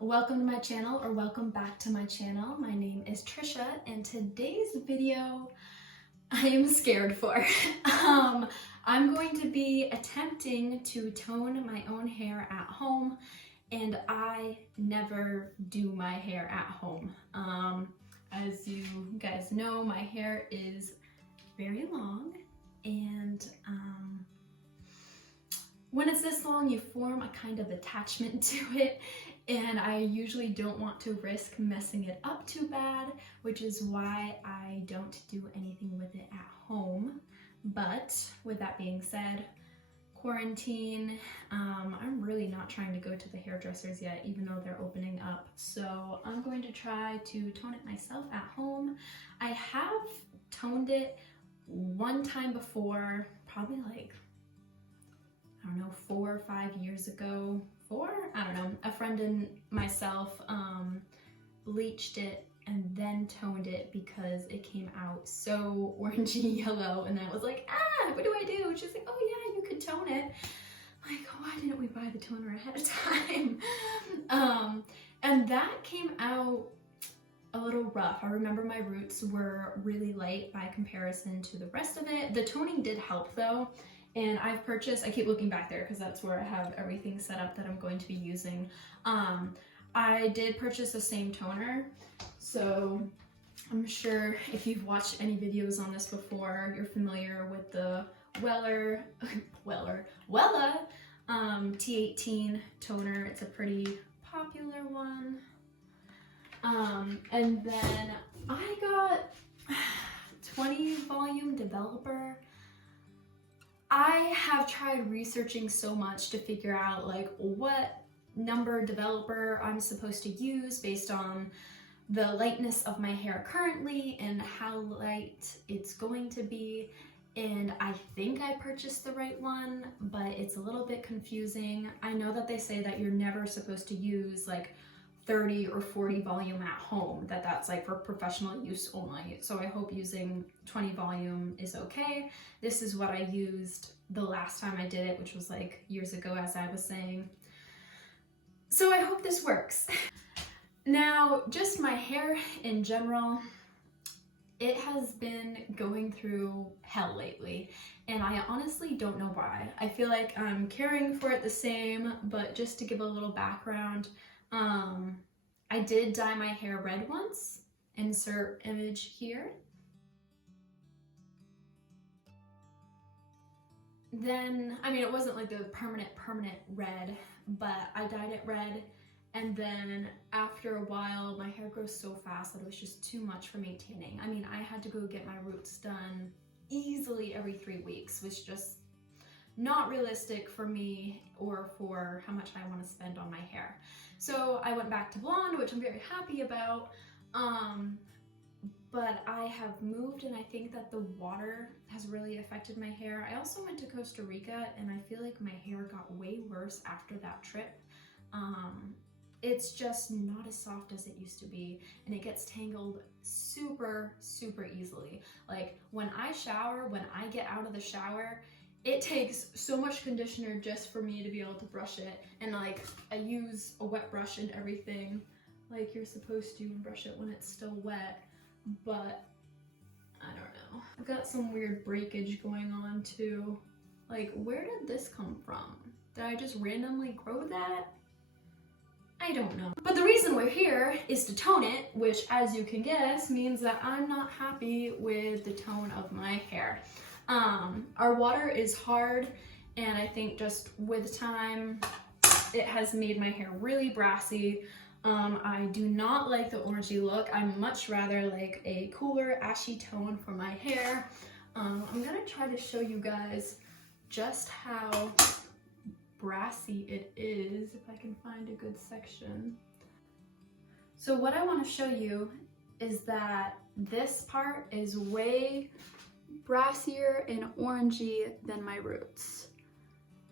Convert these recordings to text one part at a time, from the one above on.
Welcome to my channel, or welcome back to my channel. My name is Trisha, and today's video I am scared for. I'm going to be attempting to tone my own hair at home, and I never do my hair at home. As you guys know, my hair is very long, and when it's this long, you form a kind of attachment to it, and I usually don't want to risk messing it up too bad, which is why I don't do anything with it at home. But with that being said, quarantine, I'm really not trying to go to the hairdressers yet, even though they're opening up. So I'm going to try to tone it myself at home. I have toned it one time before, probably like, I don't know, 4 or 5 years ago. I don't know. A friend and myself bleached it and then toned it because it came out so orangey yellow, and I was like, what do I do? She's like, oh yeah, you could tone it. I'm like, why didn't we buy the toner ahead of time? And that came out a little rough. I remember my roots were really light by comparison to the rest of it. The toning did help though. And I've purchased, I keep looking back there because that's where I have everything set up that I'm going to be using. I did purchase the same toner, so I'm sure if you've watched any videos on this before, you're familiar with the Wella T18 toner. It's a pretty popular one. And then I got 20 volume developer. I have tried researching so much to figure out like what number developer I'm supposed to use based on the lightness of my hair currently and how light it's going to be. And I think I purchased the right one, but it's a little bit confusing. I know that they say that you're never supposed to use like 30 or 40 volume at home, that's like for professional use only. So I hope using 20 volume is okay. This is what I used the last time I did it, which was like years ago, as I was saying. So I hope this works. Now, just my hair in general, it has been going through hell lately, and I honestly don't know why. I feel like I'm caring for it the same, but just to give a little background, I did dye my hair red once. Insert image here. Then, I mean, it wasn't like the permanent red, but I dyed it red, and then after a while, my hair grows so fast that it was just too much for maintaining. I mean, I had to go get my roots done easily every 3 weeks, which just not realistic for me or for how much I want to spend on my hair. So I went back to blonde, which I'm very happy about, but I have moved, and I think that the water has really affected my hair. I also went to Costa Rica, and I feel like my hair got way worse after that trip. It's just not as soft as it used to be, and it gets tangled super easily. Like when I shower, when I get out of the shower, it takes so much conditioner just for me to be able to brush it, and like I use a wet brush and everything like you're supposed to, and brush it when it's still wet, but I don't know. I've got some weird breakage going on too. Like, where did this come from? Did I just randomly grow that? I don't know. But the reason we're here is to tone it, which, as you can guess, means that I'm not happy with the tone of my hair. Our water is hard, and I think just with time, it has made my hair really brassy. I do not like the orangey look. I much rather like a cooler, ashy tone for my hair. I'm gonna try to show you guys just how brassy it is, if I can find a good section. So what I want to show you is that this part is way brassier and orangey than my roots.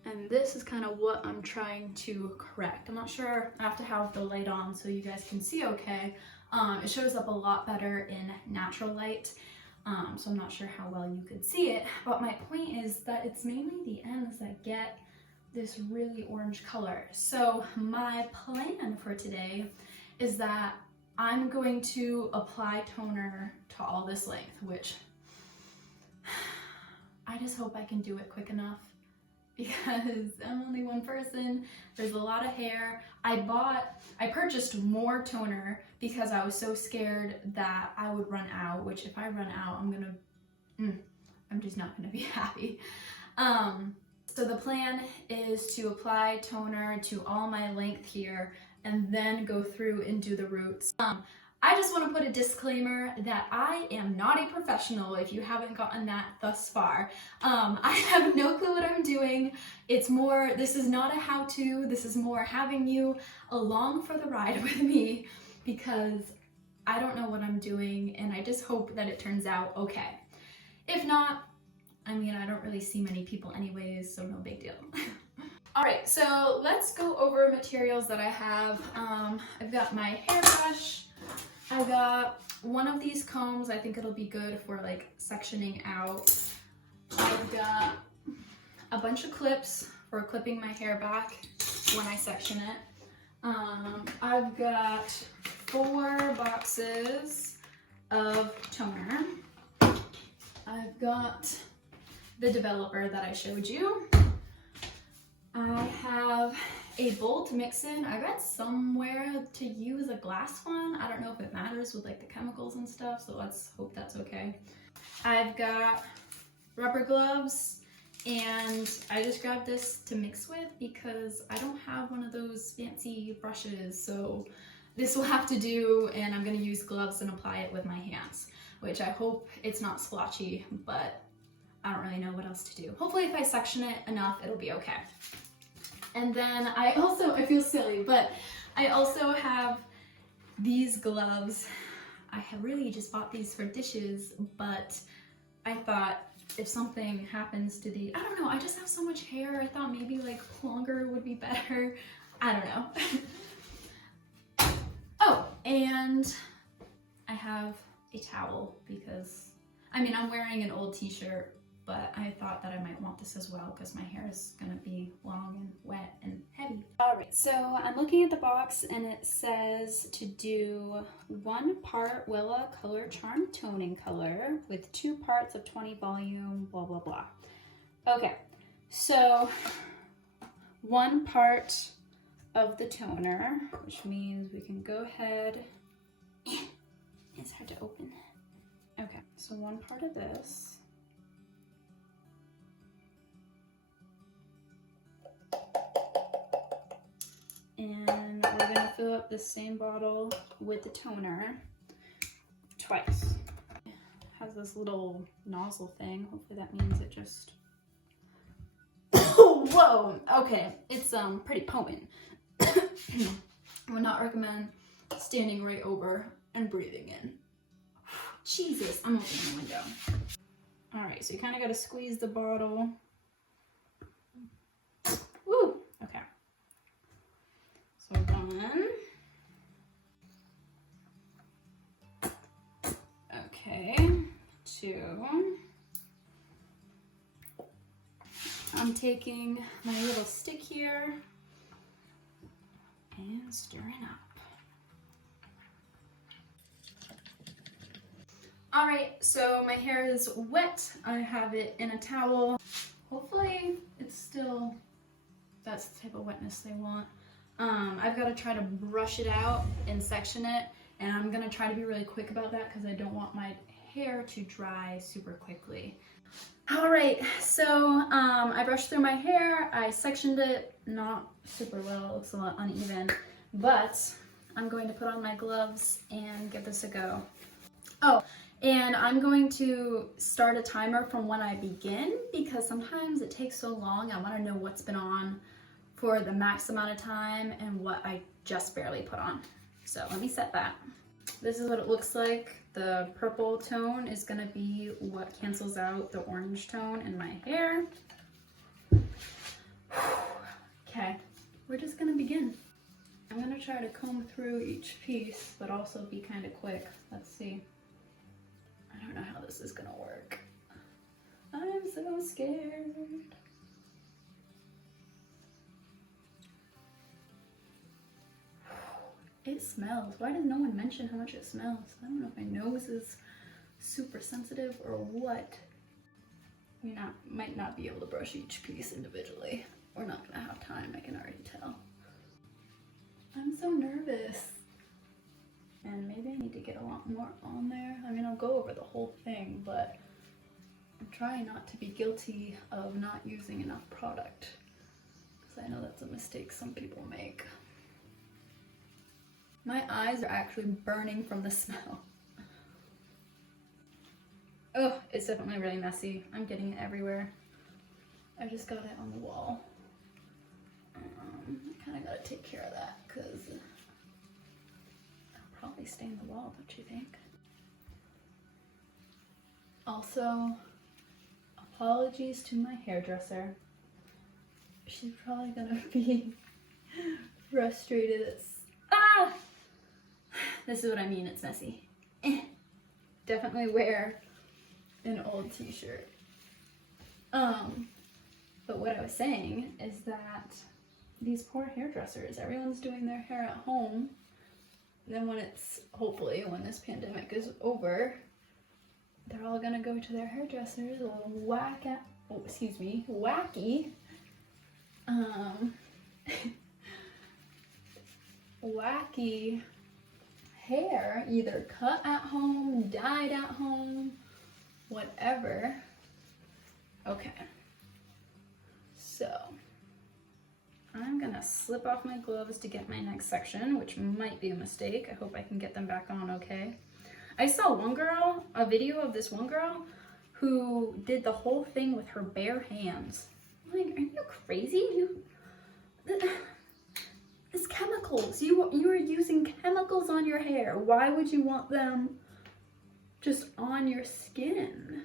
And this is kind of what I'm trying to correct. I'm not sure, I have to have the light on so you guys can see okay. It shows up a lot better in natural light, so I'm not sure how well you could see it. But my point is that it's mainly the ends that get this really orange color. So my plan for today is that I'm going to apply toner to all this length, which I just hope I can do it quick enough because I'm only one person. There's a lot of hair. I purchased more toner because I was so scared that I would run out, which if I run out, I'm just not gonna be happy. So the plan is to apply toner to all my length here and then go through and do the roots. I just want to put a disclaimer that I am not a professional if you haven't gotten that thus far. I have no clue what I'm doing. This is not a how-to, this is more having you along for the ride with me because I don't know what I'm doing and I just hope that it turns out okay. If not, I mean, I don't really see many people anyways, so no big deal. All right, so let's go over materials that I have. I've got my hairbrush. I've got one of these combs. I think it'll be good for like sectioning out. I've got a bunch of clips for clipping my hair back when I section it. I've got 4 boxes of toner. I've got the developer that I showed you. I have a bowl to mix in. I read somewhere to use a glass one. I don't know if it matters with like the chemicals and stuff, so let's hope that's okay. I've got rubber gloves, and I just grabbed this to mix with because I don't have one of those fancy brushes, so this will have to do, and I'm gonna use gloves and apply it with my hands, which I hope it's not splotchy, but I don't really know what else to do. Hopefully if I section it enough, it'll be okay. And then I feel silly, but I also have these gloves. I have really just bought these for dishes, but I thought if something happens to I don't know, I just have so much hair. I thought maybe like longer would be better. I don't know. Oh, and I have a towel because, I mean, I'm wearing an old t-shirt, but I thought that I might want this as well because my hair is gonna be long and wet and heavy. All right, so I'm looking at the box and it says to do 1 part Willa Color Charm Toning Color with 2 parts of 20 volume, blah, blah, blah. Okay, so 1 part of the toner, which means we can go ahead. It's hard to open. Okay, so 1 part of this. And we're gonna fill up the same bottle with the toner twice. It has this little nozzle thing. Hopefully that means it just... Whoa! Okay, it's pretty potent. Would not recommend standing right over and breathing in. Jesus, I'm opening the window. All right, so you kind of got to squeeze the bottle. Woo! Okay. So 1. Okay, 2. I'm taking my little stick here and stirring up. All right, so my hair is wet. I have it in a towel. Hopefully that's the type of wetness they want. I've got to try to brush it out and section it, and I'm gonna try to be really quick about that because I don't want my hair to dry super quickly. All right, so I brushed through my hair. I sectioned it, not super well, it looks a lot uneven, but I'm going to put on my gloves and give this a go. Oh, and I'm going to start a timer from when I begin because sometimes it takes so long. I want to know what's been on for the max amount of time and what I just barely put on. So let me set that. This is what it looks like. The purple tone is gonna be what cancels out the orange tone in my hair. Okay, we're just gonna begin. I'm gonna try to comb through each piece, but also be kind of quick. Let's see. I don't know how this is gonna work. I'm so scared. it smells. Why did no one mention how much it smells? I don't know if my nose is super sensitive or what. You might not be able to brush each piece individually. We're not gonna have time, I can already tell. I'm so nervous. And maybe I need to get a lot more on there. I mean, I'll go over the whole thing, but I'm trying not to be guilty of not using enough product, because I know that's a mistake some people make. My eyes are actually burning from the smell. Oh, it's definitely really messy. I'm getting it everywhere. I just got it on the wall. I kind of gotta take care of that because it'll probably stain the wall, don't you think? Also, apologies to my hairdresser. She's probably gonna be frustrated. This is what I mean, it's messy. Definitely wear an old t-shirt. But what I was saying is that these poor hairdressers, everyone's doing their hair at home. Then when it's, hopefully, when this pandemic is over, they're all gonna go to their hairdressers, a little wacky, wacky hair, either cut at home, dyed at home, whatever. Okay, so I'm gonna slip off my gloves to get my next section, which might be a mistake. I hope I can get them back on okay. I saw a video of this one girl who did the whole thing with her bare hands. I'm like, are you crazy? It's chemicals. You are using chemicals on your hair. Why would you want them just on your skin?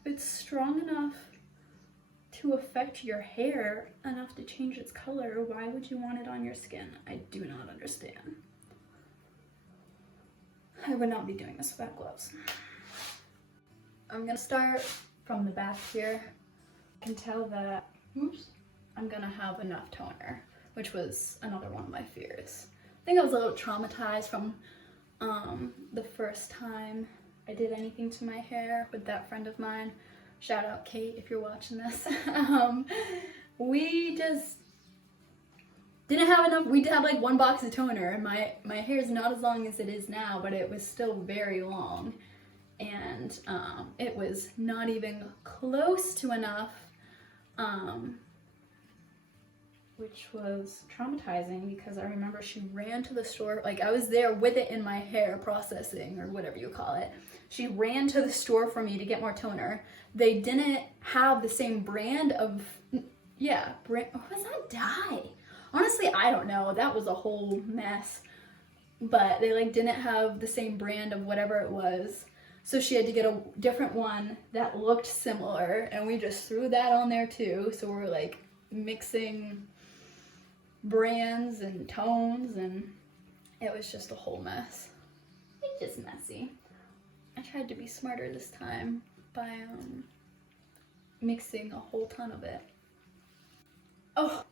If it's strong enough to affect your hair enough to change its color, why would you want it on your skin? I do not understand. I would not be doing this without gloves. I'm gonna start from the back here. I can tell that, I'm gonna have enough toner, which was another one of my fears. I think I was a little traumatized from the first time I did anything to my hair with that friend of mine. Shout out Kate if you're watching this. We just didn't have enough. We had like one box of toner, and my hair is not as long as it is now, but it was still very long, and it was not even close to enough, which was traumatizing because I remember she ran to the store, like I was there with it in my hair processing or whatever you call it. She ran to the store for me to get more toner. They didn't have the same brand of, what was that dye? Honestly, I don't know. That was a whole mess. But they like didn't have the same brand of whatever it was. So she had to get a different one that looked similar, and we just threw that on there too. So we're like mixing brands and tones, and it was just a whole mess. It's just messy. I tried to be smarter this time by mixing a whole ton of it. Oh,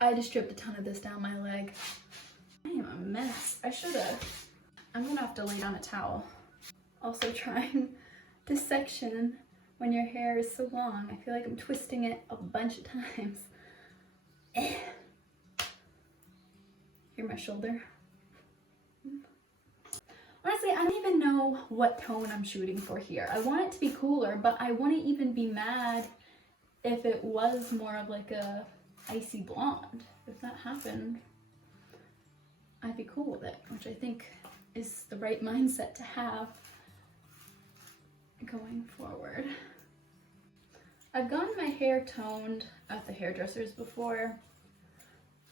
I just dripped a ton of this down my leg. I am a mess. I'm gonna have to lay down a towel. Also trying this section when your hair is so long. I feel like I'm twisting it a bunch of times. Hear my shoulder? Honestly, I don't even know what tone I'm shooting for here. I want it to be cooler, but I wouldn't even be mad if it was more of like a icy blonde. If that happened, I'd be cool with it, which I think is the right mindset to have going forward. I've gotten my hair toned at the hairdressers before,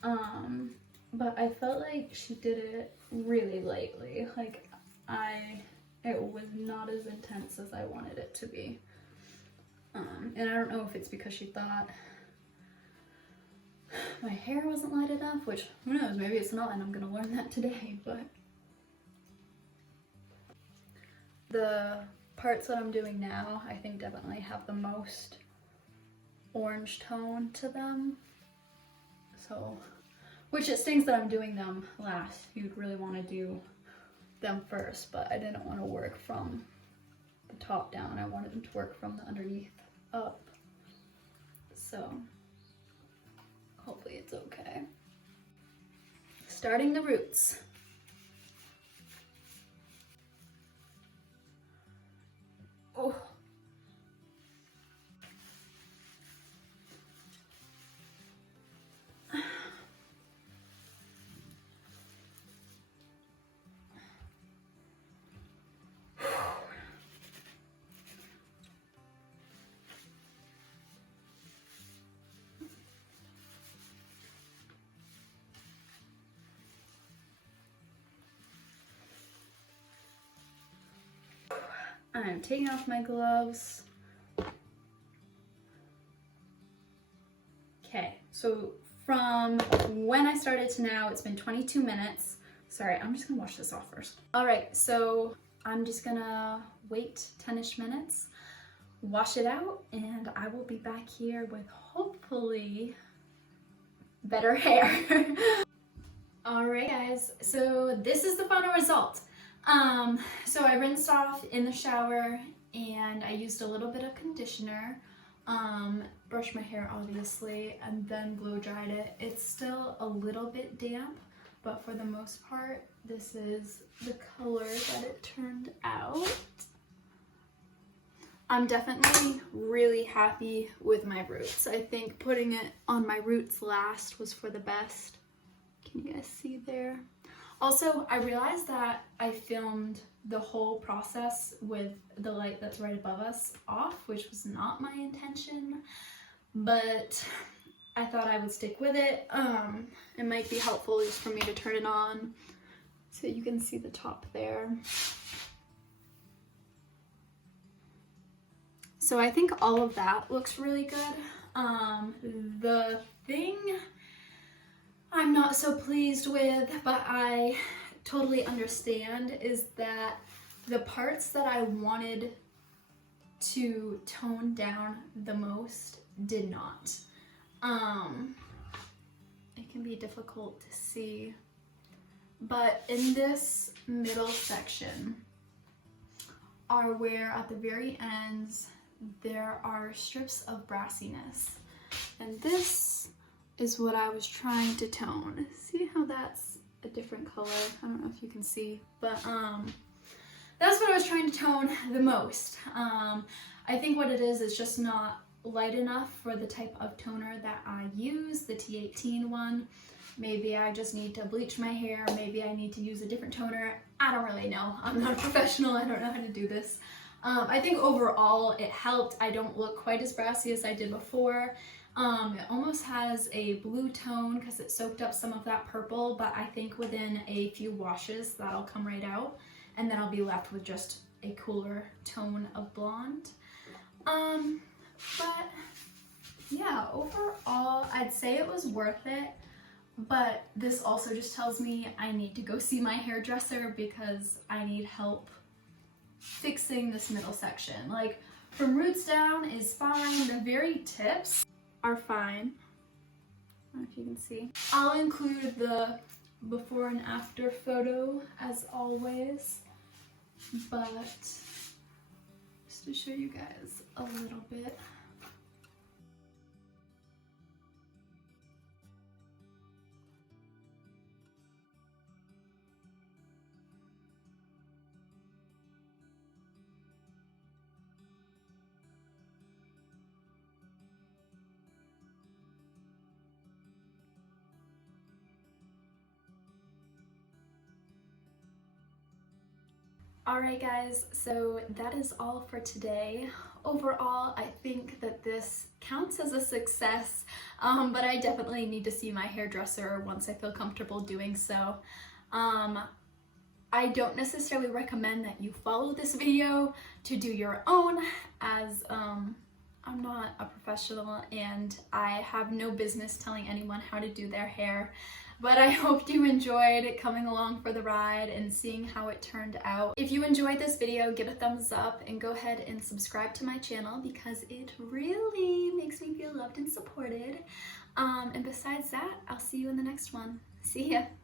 but I felt like she did it really lightly. Like it was not as intense as I wanted it to be. And I don't know if it's because she thought my hair wasn't light enough, which who knows, maybe it's not, and I'm gonna learn that today, but the parts that I'm doing now, I think definitely have the most orange tone to them. So Which it stinks that I'm doing them last. You'd really want to do them first, but I didn't want to work from the top down. I wanted them to work from the underneath up. So hopefully it's okay. Starting the roots. Oh. I'm taking off my gloves. Okay, so from when I started to now, it's been 22 minutes. Sorry, I'm just gonna wash this off first. All right, so I'm just gonna wait 10-ish minutes, wash it out, and I will be back here with hopefully better hair. All right, guys, so this is the final result. So I rinsed off in the shower and I used a little bit of conditioner, brushed my hair obviously, and then blow dried it. It's still a little bit damp, but for the most part, this is the color that it turned out. I'm definitely really happy with my roots. I think putting it on my roots last was for the best. Can you guys see there? Also, I realized that I filmed the whole process with the light that's right above us off, which was not my intention, but I thought I would stick with it. It might be helpful just for me to turn it on so you can see the top there. So I think all of that looks really good. The thing I'm not so pleased with, but I totally understand, is that the parts that I wanted to tone down the most did not. It can be difficult to see, but in this middle section are where at the very ends there are strips of brassiness, and this is what I was trying to tone. See how that's a different color? I don't know if you can see, but that's what I was trying to tone the most. I think what it is just not light enough for the type of toner that I use, the T18 one. Maybe I just need to bleach my hair, maybe I need to use a different toner. I don't really know. I'm not a professional, I don't know how to do this. I think overall it helped. I don't look quite as brassy as I did before. It almost has a blue tone because it soaked up some of that purple, but I think within a few washes that'll come right out, and then I'll be left with just a cooler tone of blonde. But yeah, overall I'd say it was worth it, but this also just tells me I need to go see my hairdresser because I need help fixing this middle section. Like, from roots down is fine, the very tips are fine. I don't know if you can see. I'll include the before and after photo as always, but just to show you guys a little bit. Alright guys, so that is all for today. Overall, I think that this counts as a success, but I definitely need to see my hairdresser once I feel comfortable doing so. I don't necessarily recommend that you follow this video to do your own, as I'm not a professional and I have no business telling anyone how to do their hair. But I hope you enjoyed coming along for the ride and seeing how it turned out. If you enjoyed this video, give a thumbs up and go ahead and subscribe to my channel because it really makes me feel loved and supported. And besides that, I'll see you in the next one. See ya.